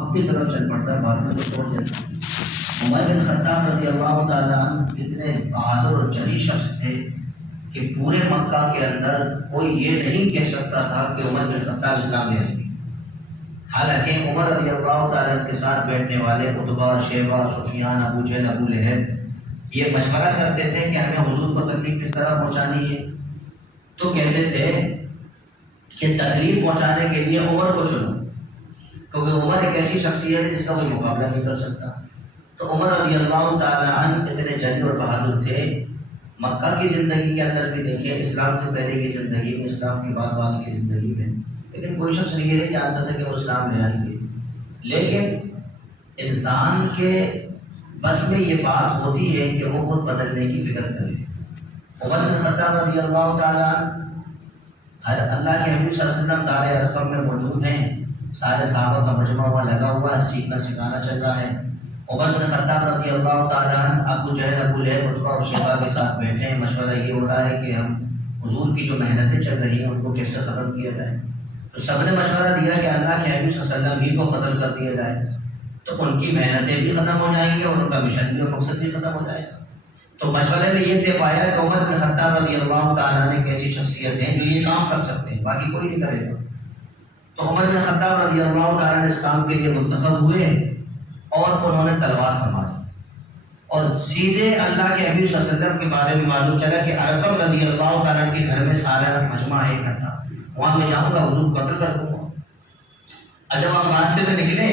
اپنی طرف چل پڑتا ہے، بعد میں تو چھوڑ دیتا ہے۔ عمر بن خطاب رضی اللہ تعالیٰ عنہ اتنے بہادر اور جلی شخص تھے کہ پورے مکہ کے اندر کوئی یہ نہیں کہہ سکتا تھا کہ عمر بن خطاب اسلام لے آئیں گے۔ حالانکہ عمر رضی اللہ تعالیٰ عنہ کے ساتھ بیٹھنے والے عتبہ، شیبہ، سفیان، ابو جہل، ابو لہب یہ مشورہ کرتے تھے کہ ہمیں حضور کو تکلیف کس طرح پہنچانی ہے، تو کہتے تھے کہ تکلیف پہنچانے کے لیے عمر کو چنو، کیونکہ عمر ایک ایسی شخصیت ہے جس کا کوئی مقابلہ نہیں کر سکتا۔ تو عمر رضی اللہ تعالیٰ عنہ اتنے جلی اور بہادر تھے، مکہ کی زندگی کے اندر بھی دیکھیے، اسلام سے پہلے کی زندگی میں، اسلام کے بعد والی کی زندگی میں، لیکن کوئی شخص یہ نہیں جانتا تھا کہ وہ اسلام لے آئیں گے۔ لیکن انسان کے بس میں یہ بات ہوتی ہے کہ وہ خود بدلنے کی فکر کرے۔ عمر بن خطاب رضی اللہ تعالیٰ عنہ اللہ کے حبیب صلی اللہ علیہ وسلم دار ارقم میں موجود ہیں، سارے صحابہ کا مجمع وہاں لگا ہوا ہے، سیکھنا سکھانا چل رہا ہے۔ عمر بن خطاب رضی اللہ تعالیٰ عنہ ابو جہل، ابو لہب، عتبہ اور شیبہ کے ساتھ بیٹھے ہیں، مشورہ یہ ہو رہا ہے کہ ہم حضور کی جو محنتیں چل رہی ہیں ان کو کیسے ختم کیا جائے۔ تو سب نے مشورہ دیا کہ اللہ کے حبیب صلی اللہ علیہ وسلم ہی کو قتل کر دیا جائے، تو ان کی محنتیں بھی ختم ہو جائیں گی اور ان کا مشن بھی اور مقصد بھی ختم ہو جائے گا۔ تو مشورے میں یہ طے پایا کہ عمر بن خطاب رضی اللہ تعالیٰ عنہ ایک ایسی شخصیت ہیں جو یہ کام کر سکتے ہیں، باقی کوئی نہیں کرے گا۔ تو عمر بن خطاب رضی اللہ تعالیٰ عنہ اس کام کے لیے منتخب ہوئے اور انہوں نے تلوار سنبھالی، اور سیدھے اللہ کے حبیب صلی اللہ علیہ وسلم کے بارے میں معلوم چلا کہ ارقم رضی اللہ تعالیٰ عنہ کے گھر میں سارا مجمع ہے اکٹھا، وہاں میں جاؤں گا، حضور قتل کر دوں گا۔ اور جب ہم راستے میں نکلے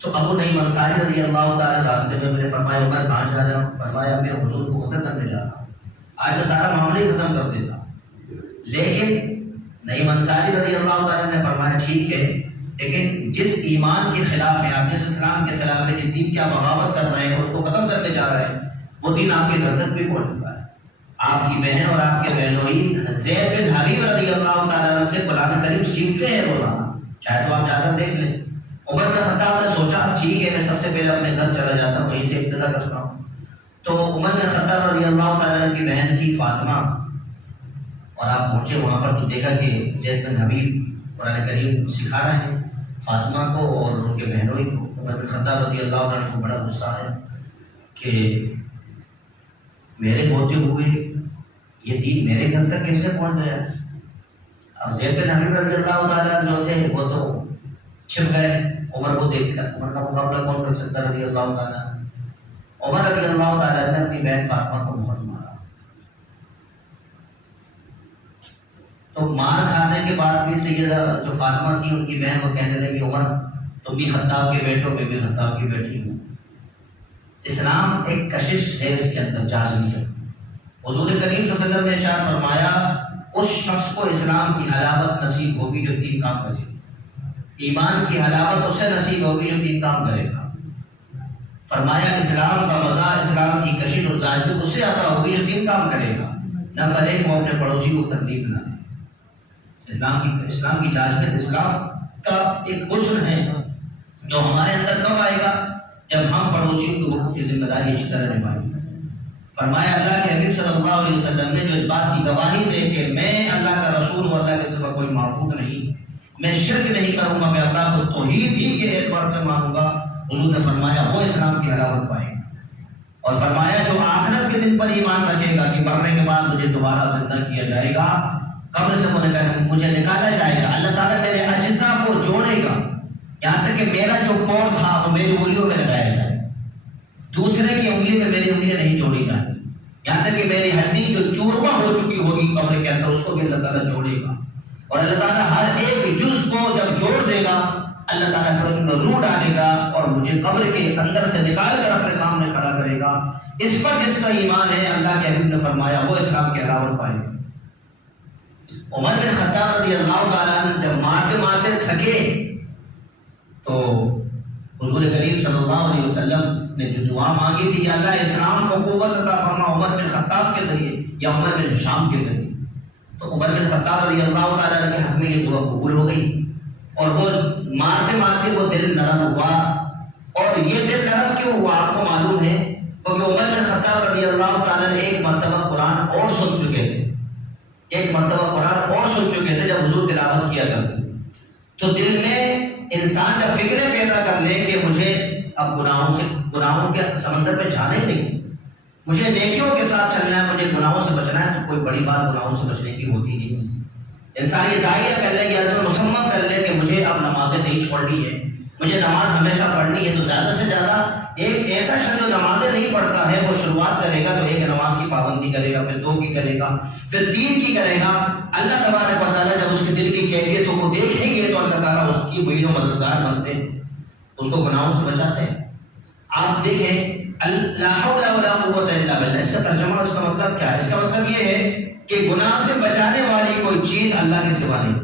تو ابو نعیم انصاری رضی اللہ تعالیٰ راستے میں میرے فرمایا عمر کہاں جا رہا ہوں؟ فرمایا میں حضور کو قتل کرنے جا رہا ہوں، آج میں سارا معاملہ ہی ختم کر دیتا۔ لیکن نعیم انصاری رضی اللہ تعالیٰ نے فرمایا ٹھیک ہے، لیکن جس ایمان کے خلاف ہے آپ، جس اسلام کے خلاف ہے، جس دین کی آپ بغاوت کر رہے ہیں، اس کو ختم کرنے جا رہے ہیں، وہ دین آپ کے گھر تک بھی پہنچ چکا ہے۔ آپ کی بہن اور آپ کے بہنوئی زید بن حبیب رضی اللہ تعالیٰ عنہ سے قرآن کریم سیکھتے ہیں روزانہ، چاہے تو آپ جا کر دیکھ لیں۔ عمر بن خطاب نے سوچا ٹھیک ہے میں سب سے پہلے اپنے گھر چلا جاتا ہوں، وہیں سے ابتدا کرتا ہوں۔ تو عمر بن خطاب رضی اللہ تعالیٰ عنہ کی بہن تھی فاطمہ، اور آپ پہنچے وہاں پر تو دیکھا کہ زید بن حبیب قرآن کریم سکھا رہے ہیں فاطمہ کو اور ان کے بہنوئی کو۔ عمر بن خطاب رضی اللہ عنہ کو بڑا غصہ ہے کہ میرے ہوتے ہوئے یہ دین میرے گھر تک کیسے پہنچ گیا؟ اب زید بن حبیب رضی اللہ تعالیٰ جو تھے وہ تو چھپ گئے، عمر کو دیکھ کر عمر کا مقابلہ کون کر سکتا رضی اللہ تعالیٰ۔ عمر رضی اللہ تعالیٰ نے اپنی بہن فاطمہ کو بہت مارا، تو مار کھانے کے بعد بھی سیدہ جو فاطمہ تھی ان کی بہن وہ کہنے لگی عمر تم بھی خطاب کے بیٹو، میں بھی خطاب کی بیٹی ہوں۔ اسلام ایک کشش ہے اس کے اندر جازمیت۔ حضور کریم صلی اللہ علیہ وسلم نے ارشاد فرمایا اس شخص کو اسلام کی حلاوت نصیب ہوگی جو تین کام کرے گا، ایمان کی حلاوت اسے نصیب ہوگی جو تین کام کرے گا۔ فرمایا اسلام کا مزہ، اسلام کی کشش اور جازمیت اسے عطا ہوگی جو تین کام کرے گا۔ نمبر ایک، وہ اپنے پڑوسی کو تکلیف نہ دے۔ اسلام کی جازمیت، اسلام کا ایک حسن ہے جو ہمارے اندر کب آئے گا؟ جب ہم پڑوسیوں کے حقوق کی ذمہ داری اچھی طرح نبھائیں گے۔ فرمایا اللہ کے حبیب صلی اللہ علیہ وسلم نے جو اس بات کی گواہی دے کہ میں اللہ کا رسول ہوں، اللہ کے سوا کوئی معبود نہیں، میں شرک نہیں کروں گا، میں اللہ کو توحید ہی کے اعتبار سے مانوں گا، حضور نے فرمایا وہ اسلام کی حلاوت پائے گا۔ اور فرمایا جو آخرت کے دن پر ایمان رکھے گا کہ مرنے کے بعد مجھے دوبارہ زندہ کیا جائے گا، قبر سے مجھے نکالا جائے گا، اللہ تعالیٰ میرے اجزاء کو جوڑے گا، یہاں تک کہ میرا جو پور تھا وہ میری انگلیوں میں لگایا جائے، دوسرے کی انگلی میں میری انگلیاں نہیں جوڑی جائیں، یہاں تک کہ میری ہڈی جو چورما ہو چکی ہوگی قبر کے اندر اس کو بھی اللہ تعالیٰ جوڑے گا، اور اللہ تعالیٰ ہر ایک جز کو جب جوڑ دے گا اللہ تعالیٰ پھر اس میں روح ڈالے گا اور مجھے قبر کے اندر سے نکال کر اپنے سامنے کھڑا کرے گا۔ اس پر جس کا ایمان ہے اللہ کے حبیب نے فرمایا وہ اسلام کی حلاوت پائے گا۔ عمر بن خطاب رضی اللہ تعالیٰ عنہ جب مارتے مارتے تھکے تو حضور کریم صلی اللہ علیہ وسلم نے جو دعا مانگی تھی کہ اللہ اسلام کو قوت عطا فرما عمر بن خطاب کے ذریعے یا عمر بن ہشام کے ذریعے، تو عمر بن خطاب رضی اللہ تعالیٰ عنہ کے حق میں یہ دعا قبول ہو گئی، اور وہ مارتے مارتے وہ دل نرم ہوا۔ اور یہ دل نرم کیوں ہوا آپ کو معلوم ہے، کیونکہ عمر بن خطاب رضی اللہ تعالیٰ نے ایک مرتبہ قرآن اور سن چکے تھے، ایک مرتبہ قرآن اور سن چکے تھے جب حضور تلاوت کیا کرتے، تو دل میں انسان جب فکریں پیدا کر لے کہ مجھے اب گناہوں کے سمندر پہ جانا ہی نہیں، مجھے نیکیوں کے ساتھ چلنا ہے، مجھے گناہوں سے بچنا ہے، تو کوئی بڑی بات گناہوں سے بچنے کی ہوتی نہیں۔ انسان یہ داعیہ کر لے، یہ عزم مصمم کر لے کہ مجھے اب نمازیں نہیں چھوڑنی ہے، مجھے نماز ہمیشہ پڑھنی ہے، تو زیادہ سے زیادہ ایک ایسا شخص جو نمازیں نہیں پڑھتا ہے وہ شروعات کرے گا تو ایک نماز کی پابندی کرے گا، پھر 2 کی کرے گا، پھر 3 کی کرے گا۔ اللہ تبارک و تعالیٰ جب اس کے دل کی کیفیتوں کو دیکھیں گے تو اللہ تعالیٰ اس کی معین و مددگار بنتے ہیں، اس کو گناہوں سے بچاتے ہیں۔ آپ دیکھیں لا حول ولا قوت الا باللہ، اس کا ترجمہ، اس کا مطلب کیا ہے؟ اس کا مطلب یہ ہے کہ گناہ سے بچانے والی کوئی چیز اللہ کے سوا نہیں۔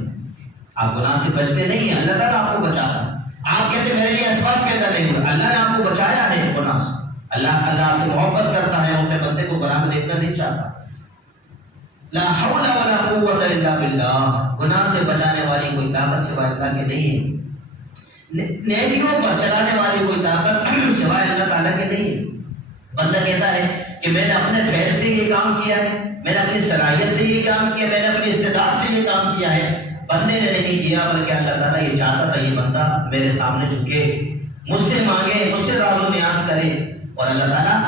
آپ گناہ سے بچتے نہیں ہیں، اللہ تعالیٰ آپ کو بچاتا ہے۔ آپ کہتے ہیں میرے لیے اسباب پیدا نہیں ہوئے، اللہ نے آپ کو بچایا ہے گناہ سے۔ اللہ آپ سے محبت کرتا ہے، اپنے بندے کو گناہ میں دیکھنا نہیں چاہتا۔ لا حول ولا قوت الا باللہ، گناہ سے بچانے والی کوئی طاقت سوائے اللہ کے نہیں ہے، نیکیوں پر چلانے والی کوئی طاقت سوائے اللہ تعالیٰ کے نہیں ہے۔ بندہ کہتا ہے کہ میں نے اپنے فعل سے یہ کام کیا ہے، میں نے اپنی صلاحیت سے یہ کام کیا، میں نے اپنی استعداد سے یہ کام کیا ہے، بندے نے نہیں کیا، بلکہ اللہ تعالیٰ یہ چاہتا تھا یہ بندہ میرے سامنے جھکے، مجھ سے مانگے، مجھ سے راز و نیاز کرے۔ اور اللہ تعالیٰ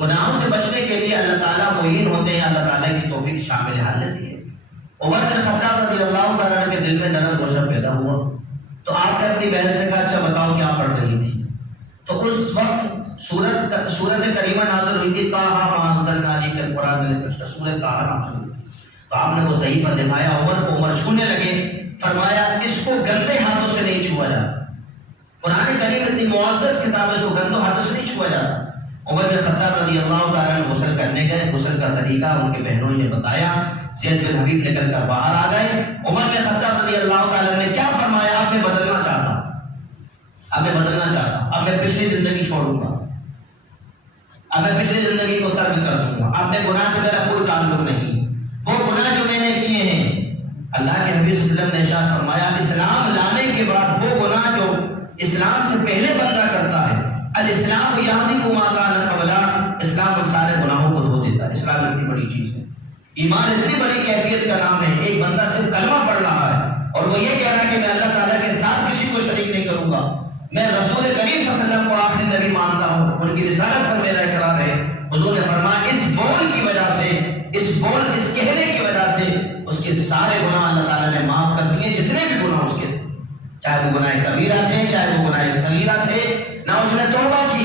گناہوں سے بچنے کے لیے اللہ تعالیٰ معین ہوتے ہیں، اللہ تعالیٰ کی توفیق شامل حال لیتی ہے۔ عمر بن خطاب رضی اللہ تعالیٰ عنہ کے دل میں نرم گوشہ پیدا ہوا، تو آپ نے اپنی بہن سے کہا اچھا بتاؤ کیا پڑھ رہی تھی؟ تو اس وقت سورت کریمہ نازل ہوئی تھی، طٰہٰ مَا أَنزَلْنَا عَلَيْكَ الْقُرْآنَ، سورت طٰہٰ نازل ہوئی۔ تو آپ نے وہ صحیفہ دکھایا عمر کو، عمر چھونے لگے، فرمایا اس کو گندے ہاتھوں سے نہیں چھوا جاتا، قرآن کریم اتنی معزز کتاب ہے، اس کو گندے ہاتھوں سے نہیں چھوا جاتا۔ عمر بن خطاب رضی اللہ تعالیٰ عنہ غسل کرنے گئے، غسل کا طریقہ ان کے بہنوں نے بتایا، زید بن حبیب نکل کر باہر آ گئے۔ عمر بن خطاب رضی اللہ تعالیٰ نے کیا فرمایا؟ اب میں بدلنا چاہتا ہوں، اب میں بدلنا چاہتا ہوں، اب میں پچھلی زندگی چھوڑوں گا، اب میں پچھلی زندگی کو ترک کر دوں گا، اب میں گناہ سے میرا کوئی تعلق نہیں، وہ گناہ جو میں نے کیے ہیں۔ اللہ کے حبیب صلی اللہ علیہ وسلم نے ارشاد فرمایا اسلام لانے کے بعد وہ گناہ جو اسلام سے پہلے بندہ کرتا ہے، الاسلام یہدم ما کان قبلہ، اسلام ان سارے گناہوں کو دھو دیتا ہے۔ اسلام اتنی بڑی چیز ہے، ایمان اتنی بڑی کیفیت کا نام ہے۔ ایک بندہ صرف کلمہ پڑھ رہا ہے اور وہ یہ کہہ رہا ہے کہ میں اللہ تعالیٰ کے ساتھ کسی کو شریک نہیں کروں گا، میں رسول کریم صلی اللہ علیہ وسلم کو آخری نبی مانتا ہوں، ان کی رسالت پر میرا اقرار ہے۔ حضور نے فرمایا اس بول کی وجہ سے، اس کہنے کی وجہ سے اس کے سارے گناہ اللہ تعالیٰ نے معاف کر دیے، جتنے بھی گناہ اس کے تھے، چاہے وہ گناہ کبیرہ تھے، چاہے وہ گناہ صغیرہ تھے، نہ اس نے توبہ کی،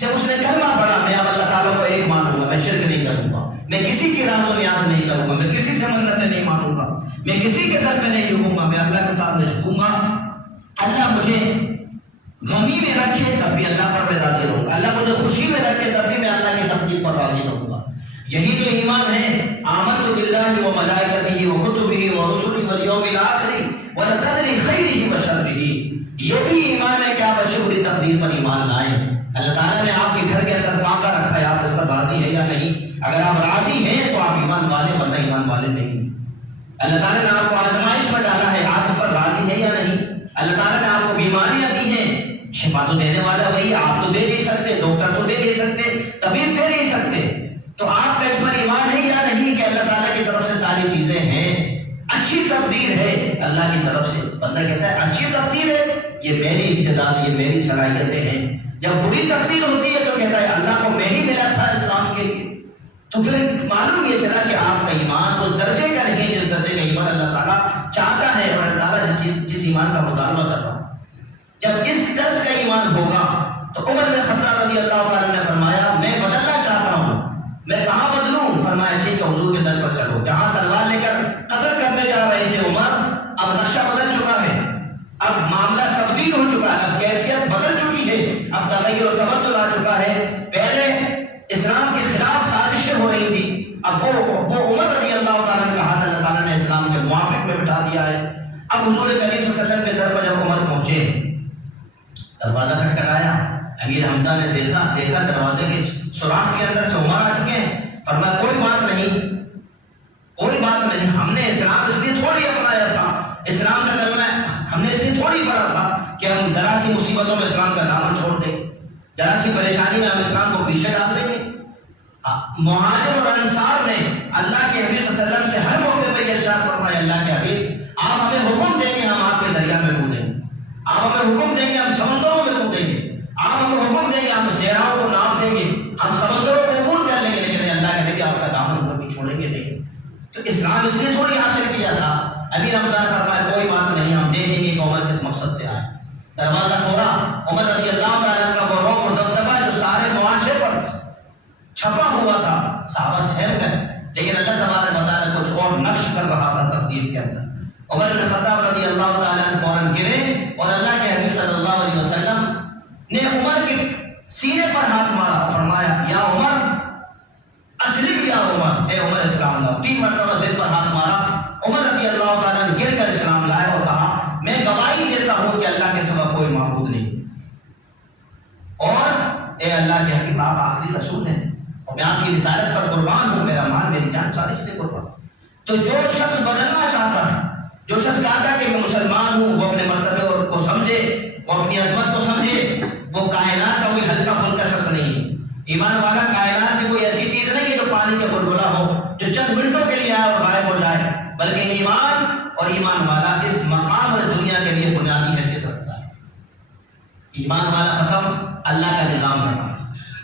صرف اس نے کلمہ پڑھا میں اب اللہ تعالیٰ کو ایک مانوں گا، میں شرک نہیں کروں گا، میں کسی کی راز و نیاز نہیں کروں گا، میں کسی سے منتیں نہیں مانوں گا، میں کسی کے در پہ نہیں جھکوں گا، میں اللہ کے سامنے جھکوں گا، اللہ مجھے غمی میں رکھے تب بھی اللہ پر میں راضی رہوں گا، اللہ مجھے خوشی میں رکھے تب بھی میں اللہ کی تقدیر پر راضی رہوں گا۔ یہی تو ایمان ہے، آمنت باللہ و ملائکتہ و کتبہ و رسلہ والیوم الآخر والقدر خیرہ و شرہ۔ یہ بھی ایمان ہے کہ آپ اچھی بری تقدیر پر ایمان لائیں۔ اللہ تعالیٰ نے آپ کے گھر کے اندر فاقہ رکھا ہے، آپ اس پر راضی ہیں یا نہیں؟ اگر آپ راضی ہیں تو آپ ایمان والے، ورنہ ایمان والے نہیں۔ اللہ تعالیٰ نے آپ کو آزمائش میں ڈالا ہے، آپ اس پر راضی ہیں یا نہیں؟ اللہ تعالیٰ نے آپ کو بیماریاں دی ہیں، شفا تو دینے والا وہی، آپ تو دے نہیں سکتے، ڈاکٹر تو دے نہیں سکتے، طبیب دے نہیں سکتے، تو آپ کا اس پر ایمان ہے یا نہیں کہ اللہ تعالیٰ کی طرف سے ساری چیزیں ہیں، اچھی تقدیر ہے اللہ کی طرف سے۔ بندہ کہتا ہے اچھی تقدیر ہے، یہ میری استعداد، یہ میری صلاحیتیں ہیں۔ جب بری تقدیر ہوتی ہے تو کہتا ہے اللہ کو میں ہی ملا تھا اسلام کے لیے، تو پھر معلوم یہ چلا کہ آپ کا ایمان اس درجے کا نہیں جس درجے کا ایمان اللہ تعالیٰ چاہتا ہے، اور اللہ تعالیٰ جس ایمان کا مطالبہ کر رہا ہے۔ جب اس درس کا ایمان ہوگا تو عمر بن خطاب رضی اللہ تعالیٰ نے فرمایا میں بدلنا چاہتا ہوں، میں کہاں بدلوں؟ فرمایا ٹھیک ہے حضور کے در پر چلو، جہاں تلوار لے کر قتل کرنے جا رہے تھے عمر، اب نقشہ بدل چکا ہے، اب معاملہ تبدیل ہو چکا ہے، اب کیفیت بدل چکی ہے، اب تغیر و تبدل آ چکا ہے۔ پہلے اسلام کے خلاف سازشیں ہو رہی تھی، اب وہ عمر رضی اللہ تعالیٰ نے کہا اللہ تعالیٰ نے اسلام کے موافق میں بٹھا دیا ہے۔ اب حضور کریم صلی اللہ علیہ وسلم کے در پر جب عمر پہنچے، دروازہ کھٹکھٹایا، امیر حمزہ نے دیکھا دروازے کے سوراخ کے اندر سے عمر آ چکے ہیں، فرمایا کوئی بات نہیں، ہم نے اسلام اس لیے تھوڑی اپنایا تھا، اسلام کا کلمہ ہم نے اس لیے تھوڑی پڑھا تھا کہ ہم ذرا سی مصیبتوں میں اسلام کا دامن چھوڑ دیں، ذرا سی پریشانی میں ہم اسلام کو پیچھے ڈال دیں گے۔ مہاجر اور انصار نے اللہ کے حبیب صلی اللہ علیہ وسلم سے ہر موقع پہ یہ ارشاد فرمایا اللہ کے حبیب آپ ہمیں حکم دیں گے ہم آپ کے دریا میں کودیں، آپ ہمیں حکم دیں گے ہم سمندروں میں کودیں گے، آپ ہمیں حکم دیں گے ہم صحراؤں کو ناپ دیں گے، ہم سمندروں کو عبور کر لیں گے، لیکن اللہ کہتے کہ آپ کا دامن کبھی چھوڑیں گے نہیں۔ تو اسلام اس لیے تھوڑی حاصل کیا تھا، ابھی رمضان فرمایا کوئی بات نہیں، ہم دیکھیں گے کہ عمر کس مقصد سے آئے۔ دروازہ کھولا، عمر رضی اللہ تعالیٰ کا وہ روب و دبدبہ جو سارے معاشرے پر چھپا ہوا تھا، صحابہ سہم کر، لیکن اللہ تبارک و تعالیٰ کچھ اور نقش کر رہا تھا تقدیر کے اندر۔ عمر بن خطاب رضی اللہ تعالیٰ عنہ فوراً گرے اور اللہ کے حبیب صلی اللہ علیہ وسلم نے عمر کے سینے پر ہاتھ مارا اور فرمایا یا عمر اسلم یا عمر، اے عمر اسلام لاؤ۔ 3 مرتبہ دل پر ہاتھ مارا، عمر رضی اللہ تعالیٰ نے گر کر اسلام لائے اور کہا میں گواہی دیتا ہوں کہ اللہ کے سوا کوئی معبود نہیں، اور اے اللہ کے حبیب آپ آخری رسول ہیں اور میں آپ کی رسالت پر قربان ہوں، میرا مال میری جان ساری چیزیں قربان۔ تو جو شخص بدلنا چاہتا ہے، جو شخص کہتا ہے کہ میں مسلمان ہوں، وہ اپنے مرتبے اور کو سمجھے، وہ اپنی عظمت کو سمجھے، وہ کائنات کا کوئی ہلکا پھلکا شخص نہیں ہے۔ ایمان والا کائنات کی کوئی ایسی چیز نہیں ہے جو پانی کا بلبلہ ہو، جو چند منٹوں کے لیے آئے اور غائب ہو جائے، بلکہ ایمان اور ایمان والا اس مقام اور دنیا کے لیے بنیادی حیثیت رکھتا ہے۔ ایمان والا ختم اللہ کا نظام رہا،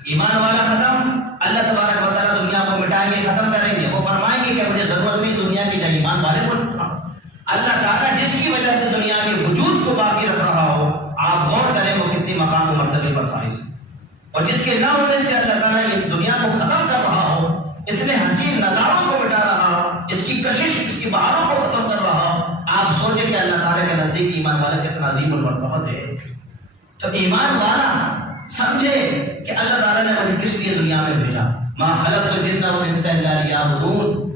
ایمان والا ختم اللہ تبارک و تعالیٰ دنیا کو مٹائیں گے، ختم کریں گے، وہ فرمائیں گے کہ مجھے ضرورت نہیں دنیا کی، جب ایمان والے ہو چکا ہوں۔ اللہ تعالیٰ جس کی وجہ سے دنیا کے وجود کو باقی رکھ رہا ہو، آپ غور کریں وہ کتنی مقام و مرتبے پر فائز، اور جس کے نہ ہونے سے اللہ تعالیٰ یہ دنیا کو ختم کر رہا ہو، اتنے حسین نظاروں کو مٹا رہا ہو، اس کی کشش، اس کی بہاروں کو ختم کر رہا ہو، آپ سوچیں کہ اللہ تعالیٰ کے نزدیک ایمان والا کتنا عظیم المرتبہ ہے۔ تو ایمان والا سمجھے کہ اللہ تعالیٰ نے مجھے کس لیے دنیا میں بھیجا، ما خلقت الجن والانس الا لیعبدون،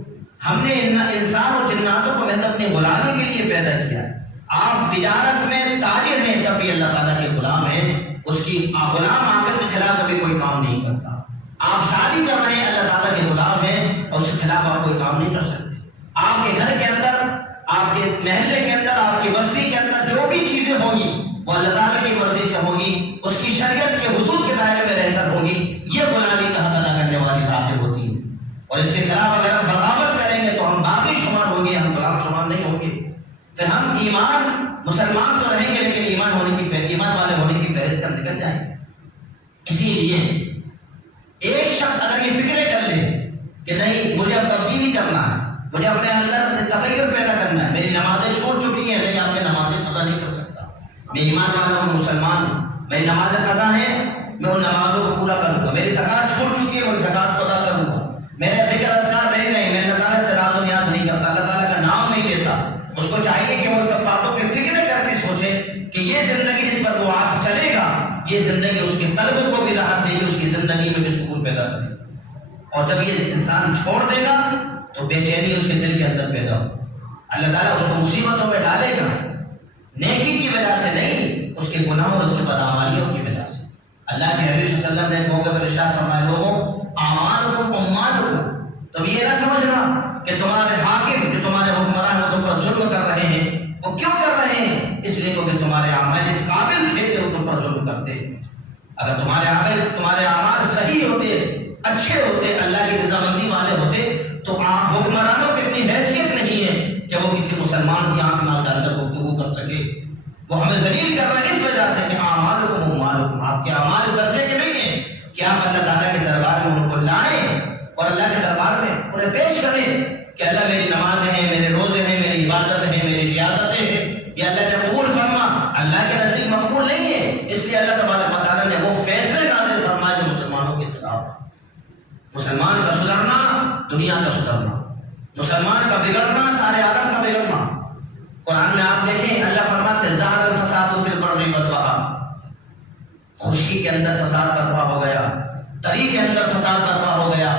ہم نے انسان اور جناتوں کو محض اپنی غلامی کے لیے پیدا کیا۔ آپ تجارت میں تاجر ہیں تب بھی اللہ تعالیٰ کے غلام ہیں، اس کی غلام عاقل کے خلاف کبھی کوئی کام نہیں کرتا۔ آپ شادی کر رہے ہیں، اللہ تعالیٰ کے غلام ہیں اور اس کے خلاف آپ کوئی کام نہیں کر سکتے۔ آپ کے گھر کے اندر، آپ کے محلے کے اندر، آپ کی بستی کے اندر جو بھی چیزیں ہوں گی وہ اللہ تعالیٰ کی مرضی سے ہوں گی، اس کی شریعت کے حدود کے دائرے میں رہ کر ہوں گی۔ یہ غلامی کا حق ادا کرنے والی ذاتیں ہوتی ہیں، اور اس کے خلاف اگر ہم بغاوت کریں گے تو ہم باقی شمار ہوں گے، ہم غلام شمار نہیں ہوں گے۔ پھر ہم ایمان مسلمان تو رہیں گے لیکن ایمان والے ہونے کی فہرست ہم نکل جائیں گے۔ اسی لیے ایک شخص اگر یہ فکرے کر لے کہ نہیں مجھے اب تبدیلی کرنا ہے، مجھے اپنے اندر تغیر پیدا کرنا ہے، میری نمازیں چھوٹ چکی ہیں لیکن آپ نے نمازیں قضا نہیں کر سکتا، میں ایمان والا ہوں، مسلمان ہوں، میری نمازیں قضا ہیں، میں ان نمازوں کو پورا کروں گا، میری زکات چھوٹ چکی ہے، میں زکات کو ادا کروں گا، میرے ذکر اذکار رہ گئے، میں اللہ تعالیٰ سے راز و نیاز نہیں کرتا، اللہ تعالیٰ کا نام نہیں لیتا۔ اس کو چاہیے کہ وہ سب باتوں کے فکر کر کے سوچے کہ یہ زندگی جس پر وہ آپ چلے گا، یہ زندگی اس کے قلب کو بھی راحت دے گی، اس کی زندگی میں بھی سکون پیدا کرے گی، اور جب یہ انسان چھوڑ دے گا تو بے چینی اس کے دل کے اندر پیدا ہو، اللہ تعالیٰ اس کو مصیبتوں میں ڈالے گا، نیکی کی وجہ سے نہیں، اس کے گناہوں اور اس کی بدعمالیوں کی وجہ سے۔ اللہ کے حبیب صلی اللہ علیہ وسلم نے موقع پر ارشاد فرمایا لوگوں اعمالکم اموالکم، تم یہ نہ سمجھنا کہ تمہارے حاکم جو تمہارے حکمران تم پر ظلم کر رہے ہیں، وہ کیوں کر رہے ہیں؟ اس لیے کہ تمہارے اعمال اس قابل تھے کہ وہ تم پر ظلم کرتے۔ اگر تمہارے اعمال صحیح ہوتے، اچھے ہوتے، اللہ کی رضامندی والے ہوتے، تو حکمرانوں کی اتنی حیثیت نہیں ہے کہ وہ کسی مسلمان کی آنکھ نہ ڈال کر گفتگو کر سکے۔ وہ ہمیں ذلیل کر رہے ہیں اس وجہ سے کہ اعمالکم اموالکم، آپ کے اعمال درجے کے نہیں ہیں کہ آپ اللہ تعالیٰ کے دربار میں ان کو لائیں اور اللہ کے دربار میں انہیں پیش کریں کہ اللہ میری نمازیں ہیں، میرے روزے ہیں، میری عبادت ہیں، میری قیادتیں ہیں، یہ اللہ نے قبول فرما، اللہ کے نزدیک مقبول نہیں ہے، اس لیے اللہ تبارک و تعالیٰ نے وہ فیصلے نازل فرمائے جو مسلمانوں کے خلاف ہیں۔ مسلمان کا سدھرنا دنیا کا سدھرنا، مسلمان کا بگڑنا سارے عالم کا بگڑنا۔ قرآن میں آپ دیکھیں اللہ فرماتے ہیں ظہر الفساد فی البر والبحر، خشکی کے اندر فساد برپا ہو گیا، تری کے اندر فساد برپا ہو گیا،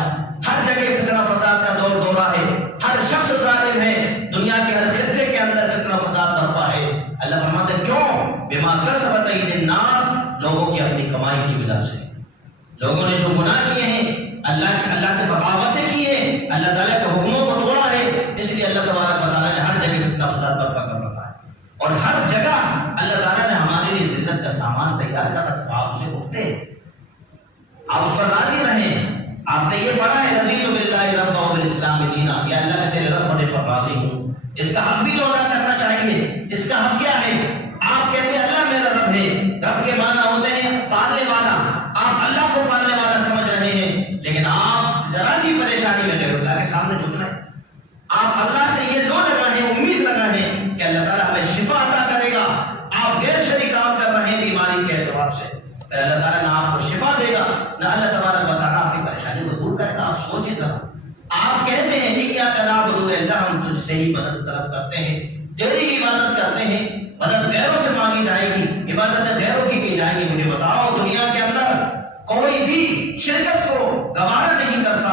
ہر جگہ فتنہ فساد کا دور دورہ ہے، ہر شخص ظالم ہے، دنیا کے ہر خطے کے اندر فتنہ فساد برپا ہے۔ اللہ فرماتے ہیں کیوں؟ بما کسبت ایدی الناس، لوگوں کی اپنی کمائی کی وجہ سے، لوگوں نے جو گناہ کیے ہیں، اللہ سے بغاوتیں کی ہیں، اللہ تعالیٰ کے حکموں کو توڑا ہے، اس لیے اللہ تبارک و تعالیٰ نے ہر جگہ فتنہ فساد برپا کر رکھا ہے، اور ہر جگہ اللہ تعالیٰ نے ہمارے لیے ذلت کا سامان تیار کر رکھا۔ آپ اسے اٹھتے آپ اس پر راضی رہیں۔ آپ نے یہ پڑھا ہے رضیت باللہ ربا وبالاسلام دینا، یا اللہ میں تیرے رب ہونے پر راضی ہوں، اس کا حق بھی تو ادا کرنا چاہیے۔ اس کا حق کیا ہے؟ آپ کہتے ہیں اللہ آپ سے، پھر اللہ تعالیٰ نہ آپ کو شفا دے گا، نہ اللہ تبارک و تعالیٰ آپ کی پریشانی کو دور کرے گا۔ آپ سوچیں ذرا، آپ کہتے ہیں ایاک نعبد، اللہ ہم تجھ سے ہی مدد طلب کرتے ہیں، تیری عبادت کرتے ہیں، مدد غیروں سے مانگی جائے گی، عبادت غیروں کی جائے گی۔ مجھے بتاؤ دنیا کے اندر کوئی بھی شرکت کو گوارا نہیں کرتا،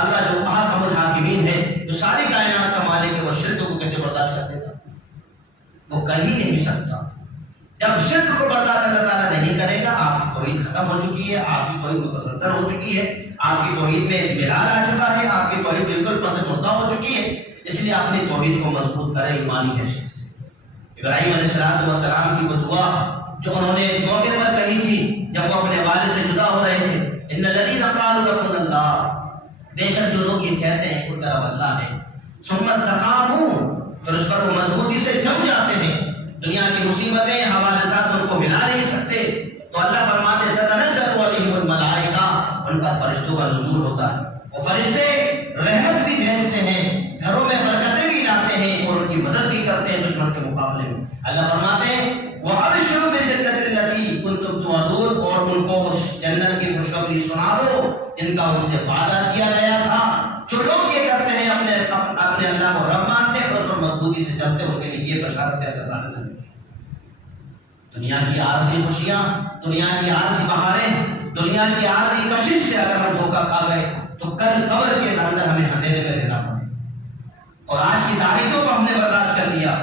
اللہ جو احکم الحاکمین ہے، جو ساری کائنات کا مالک ہے، وہ شرک کو کیسے برداشت کر دے گا؟ وہ کر ہی نہیں سکتا۔ جب شرک کو برداشت اللہ تعالیٰ نہیں کرے گا، آپ کی توحید ختم ہو چکی ہے، آپ کی توحید متضرر ہو چکی ہے، آپ کی توحید میں اضمرار آ چکا ہے، آپ کی توحید بالکل پس مردہ ہو چکی ہے۔ اس لیے اپنی توحید کو مضبوط کریں ایمانی حیثیت سے۔ ابراہیم علیہ السلام کی وہ دعا جو انہوں نے اس موقع پر کہی تھی جب وہ اپنے والد سے جدا ہو رہے تھے، ان الذین قالوا ربنا اللہ، بے شک جو لوگ یہ کہتے ہیں کہ رب اللہ ہے، ثم استقاموا، پھر اس پر وہ مضبوطی سے جم جاتے ہیں، دنیا کی مصیبتیں ہمارے ساتھ ان کو ہلا نہیں سکتے، تو اللہ فرماتے تتنزل علیہم الملائکہ، ان پر فرشتوں کا نزول ہوتا ہے، وہ فرشتے رحمت بھی بھیجتے ہیں، گھروں میں برکتیں بھی لاتے ہیں اور ان کی مدد بھی کرتے ہیں دشمن کے مقابلے میں۔ اللہ فرماتے ہیں وَأَبْشِرُوا بِالْجَنَّةِ الَّتِي كُنتُمْ تُوعَدُونَ، اور ان کو اس جنت کی خوشخبری سنا دو جن کا ان سے وعدہ کیا گیا تھا۔ جو لوگ یہ کرتے ہیں اپنے اللہ کو رب مانتے ہیں اور مضبوطی سے چلتے ہیں، ان کے لیے یہ بشارت ہے اللہ تعالیٰ نے۔ دنیا کی عارضی خوشیاں، دنیا کی عارضی بہاریں، دنیا کی عارضی کشش سے اگر ہم دھوکہ کھا گئے تو کل قبر کے اندر ہمیں اندھیرے میں رہنا پڑے، اور آج کی تاریخوں کو ہم نے برداشت کر لیا،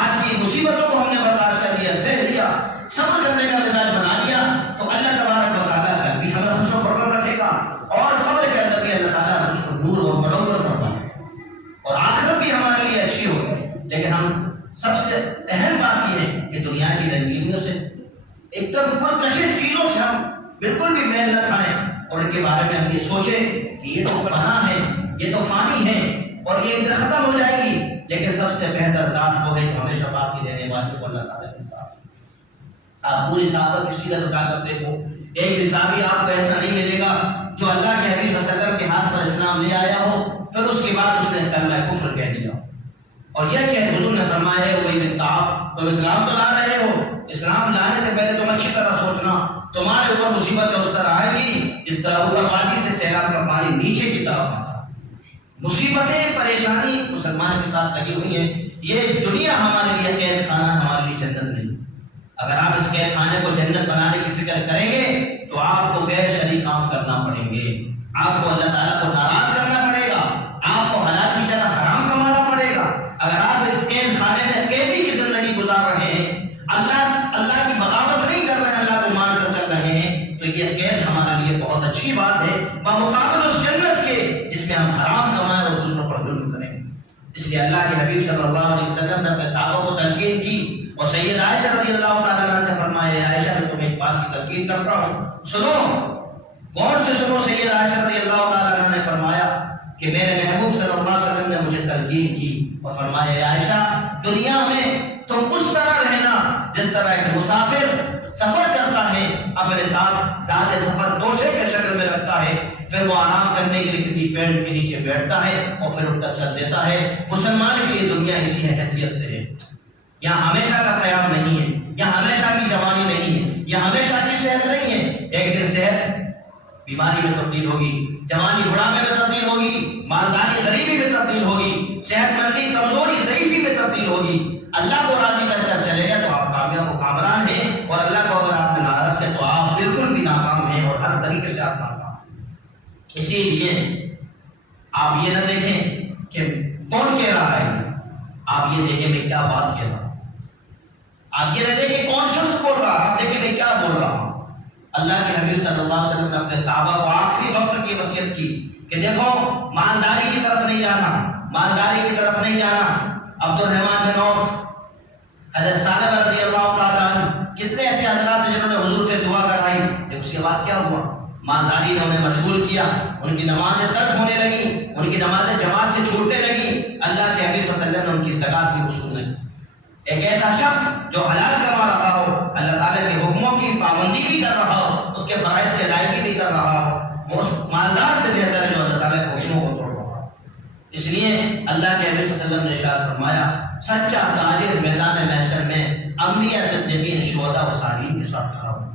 آج کی مصیبتوں کو ہم نے برداشت کر لیا، سہ لیا، صبر کرنے کا مزاج بنا لیا، تو اللہ تبارک و تعالیٰ کل بھی ہمیں خوش و خرم رکھے گا، اور قبر کے اندر بھی اللہ تعالیٰ اس کو نور اور منور فرمائے گا، اور آخرت بھی ہمارے لیے اچھی ہوگی۔ لیکن ہم سب سے اہم بات یہ ہے کہ دنیا کی رنگینیوں سے، ایک دم پرکشش چیزوں سے ہم بالکل بھی میل نہ کھائیں، اور ان کے بارے میں ہم یہ سوچیں کہ یہ تو فنا ہے، یہ تو فانی ہے، اور یہ ادھر ختم ہو جائے گی، لیکن سب سے بہتر ذات وہ ہے جو ہمیشہ باقی رہنے والی کو اللہ تعالیٰ کے ساتھ۔ آپ پوری صحابہ کی سیرت اٹھا کر دیکھو، ایک بھی صحابی آپ کو ایسا نہیں ملے گا جو اللہ کے حبیب صلی اللہ علیہ وسلم کے ہاتھ پر اسلام لے آیا ہو، پھر اس کے بعد اس نے کلمہ کفر کہہ دیا، اور یہ کہ حضور نے فرمایا ہے وہی بن کعب، تم اسلام تو لا رہے ہو، اسلام لانے سے پہلے تم اچھی طرح سوچنا، تمہارے اوپر مصیبت اس طرح آئے گی جس طرح اوپر وادی سے سیلاب کا پانی نیچے کی طرف آتا۔ مصیبتیں، پریشانی مسلمان کے ساتھ لگی ہوئی ہیں۔ یہ دنیا ہمارے لیے قید خانہ، ہمارے لیے جنت نہیں۔ اگر آپ اس قید خانے کو جنت بنانے کی فکر کریں گے تو آپ کو غیر شرعی کام کرنا پڑیں گے، آپ کو اللہ تعالیٰ کو ناراض کرنا پڑے گا، آپ کو حلال کی جگہ حرام کمانا پڑے گا۔ اگر آپ اس قید خانے میں قیدی کی زندگی گزار رہے ہیں، اللہ کی بغاوت نہیں کر رہے ہیں، اللہ کو مان کر چل رہے ہیں، تو یہ قید ہمارے لیے بہت اچھی بات ہے بمقابل اس جنت کے جس میں ہم حرام کمائیں اور دوسروں پر ظلم کریں۔ اس لیے اللہ کے حبیب صلی اللہ علیہ وسلم نے اپنے صحابہ کو تلقین کی، اور سید عائشہ رضی اللہ تعالیٰ عنہ سے فرمایا، عائشہ میں تمہیں ایک بات کی تلقین کرتا ہوں، سنو، غور سے سنو۔ سید عائشہ رضی اللہ تعالیٰ عنہ نے فرمایا کہ میرے محبوب صلی اللہ علیہ وسلم نے مجھے تلقین کی اور فرمایا، عائشہ دنیا میں تم اس طرح رہنا جس طرح ایک مسافر سفر کرتا ہے، اپنے ساتھ ذات سفر توشے کے شکل میں رکھتا ہے، پھر وہ آرام کرنے کے لیے کسی پیڑ کے نیچے بیٹھتا ہے اور پھر اٹھ کر چل دیتا ہے۔ مسلمان کے لیے دنیا اسی حیثیت سے ہے، یہاں ہمیشہ کا قیام نہیں ہے، یہاں ہمیشہ کی جوانی نہیں ہے، یہاں ہمیشہ کی صحت نہیں ہے۔ ایک دن صحت بیماری میں تبدیل ہوگی، جوانی بڑھاپے میں تبدیل ہوگی، مالداری غریبی میں تبدیل ہوگی، صحت مندی کمزوری ضعیفی میں تبدیل ہوگی۔ اللہ کو راضی کر کر چلے گا تو آپ کامیاب و کامران ہیں، اور اللہ کو اگر آپ نے ناراض کیا تو آپ بالکل بھی ناکام ہیں، اور ہر طریقے سے آپ ناکام ہیں۔ اسی لیے آپ یہ نہ دیکھیں کہ کون کہہ رہا ہے، آپ یہ دیکھیں میں کیا بات کہہ رہا ہوں، آپ یہ نہ دیکھیں کون شخص بول رہا، آپ دیکھیں میں کیا بول رہا ہوں۔ اللہ کے حبیب صلی اللہ علیہ وسلم نے اپنے صحابہ کو آخری وقت کی وصیت کی کہ دیکھو مالداری کی طرف نہیں جانا، مالداری کی طرف نہیں جانا۔ عبد الرحمن بن عوف، حضرت سالم رضی اللہ تعالیٰ عنہ، کتنے ایسے حضرات ہیں جنہوں نے حضور سے دعا کرائی، لیکن اس کے بعد کیا ہوا؟ مالداری نے انہیں مشغول کیا، ان کی نمازیں ترک ہونے لگی، ان کی نمازیں جماعت سے چھوٹنے لگی، اللہ کے حبیب صلی اللہ علیہ وسلم نے ان کی زکات بھی وصول نہیں۔ ایک ایسا شخص جو حلال کما رہا ہو، اللہ تعالیٰ کے حکموں کی پابندی بھی کر رہا ہو، اس کے فرائض کی ادائیگی بھی کر رہا ہو، وہ اس مالدار سے بہتر ہے جو اللہ تعالیٰ کے حکموں کو توڑ رہا ہو۔ اس لیے اللہ کے نبی صلی اللہ علیہ وسلم نے ارشاد فرمایا، سچا تاجر میدان محشر میں انبیاء، صدیقین، شہداء و صالحین کے ساتھ کھڑا ہو۔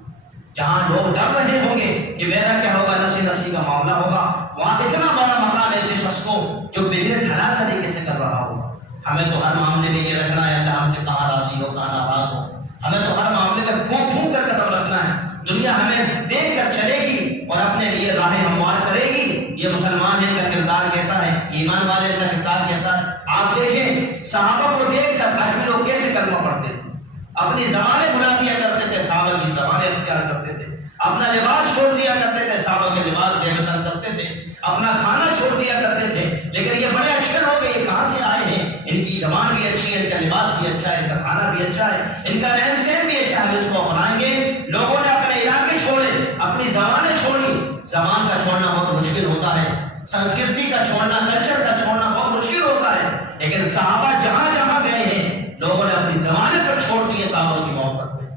جہاں لوگ ڈر رہے ہوں گے کہ میرا کیا ہوگا، نفسی نفسی کا معاملہ ہوگا، وہاں اتنا بڑا مقام ایسے شخص کو جو بزنس حلال طریقے سے کر رہا ہوگا۔ ہمیں تو ہر معاملے میں یہ رکھنا ہے اللہ ہم سے کہاں راضی ہو کہاں ناراض ہو، ہمیں تو ہر معاملے میں پھونک پھونک کر قدم رکھنا ہے۔ دنیا ہمیں دیکھ کر چلے گی اور اپنے لیے راہیں ہموار کرے گی، یہ مسلمان ہیں، ان کا کردار کیسا ہے، ایمان والے ان کا کردار کیسا ہے۔ آپ دیکھیں صحابہ کو دیکھ کر آج بھی لوگ کیسے کلمہ پڑھتے تھے، اپنی زبانیں بھلا دیا کرتے تھے، صحابہ کی زبانیں اختیار کرتے تھے، اپنا لباس چھوڑ دیا کرتے تھے، صحابہ کے لباس زیبتن کرتے تھے، اپنا کھانا چھوڑ دیا کرتے تھے۔ لیکن یہ بڑے اچھے لوگ ہیں، یہ کہاں سے آئے ہیں، ان کی زبان بھی اچھی ہے، ان کا لباس بھی اچھا ہے، ان کا کھانا بھی اچھا ہے، ان کا رہن سہن بھی اچھا ہے، ہم اس کو اپنائیں گے۔ لوگوں نے اپنے علاقے چھوڑے، اپنی زبانیں چھوڑی۔ زبان کا چھوڑنا بہت مشکل ہوتا ہے، سنسکرتی کا چھوڑنا، کلچر کا چھوڑنا بہت مشکل ہوتا ہے، لیکن صحابہ جہاں جہاں گئے ہیں لوگوں نے اپنی زبانیں پر چھوڑ دیے صحابہ کی محبت میں۔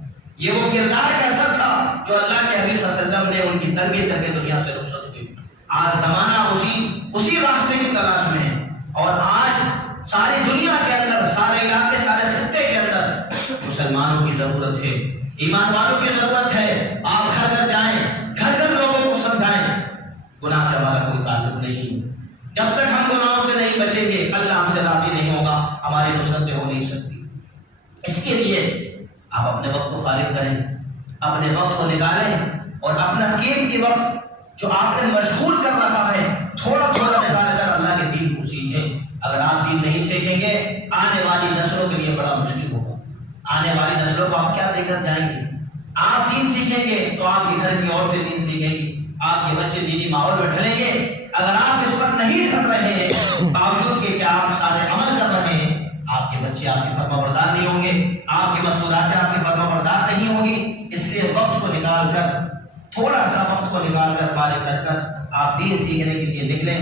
یہ وہ کردار کا اثر تھا جو اللہ کے حبیب صلی اللہ علیہ وسلم نے ان کی تربیت کر کے دنیا سے رخصت ہوئی۔ آج زمانہ اسی راستے کی تلاش میں ہے، اور آج ساری دنیا کے اندر، سارے علاقے، سارے خطے کے اندر مسلمانوں کی ضرورت ہے، ایمان والوں کی ضرورت ہے۔ آپ گھر گھر جائیں، گھر گھر لوگوں کو سمجھائیں گناہ سے ہمارا کوئی تعلق نہیں۔ جب تک ہم گناہوں سے نہیں بچیں گے اللہ ہم سے راضی نہیں ہوگا، ہماری نصرتیں ہو نہیں سکتی۔ اس کے لیے آپ اپنے وقت کو فارغ کریں، اپنے وقت کو نکالیں، اور اپنا قیمتی وقت جو آپ نے مشغول کر رہا ہے تھوڑا تھوڑا نکال کر اللہ کے دین کو سیکھیں۔ اگر آپ دین نہیں سیکھیں گے آنے والی نسلوں کے لیے بڑا مشکل ہوگا۔ آنے والی نسلوں کو آپ کیا دے کر جائیں گے؟ آپ دین سیکھیں گے تو آپ کے گھر کی عورتیں دین سیکھیں گی، آپ کے بچے دینی ماحول میں ڈھلیں گے۔ اگر آپ اس پر نہیں ڈھل رہے ہیں باوجود کہ آپ سارے عمل کر رہے ہیں، آپ کے بچے آپ کی فرما بردار نہیں ہوں گے، آپ کی مستوراتیں آپ کی فرما بردار نہیں ہوں گی۔ اس لیے وقت کو نکال کر، تھوڑا سا وقت کو نکال کر فارغ کر آپ دین سیکھنے کے لیے نکلیں۔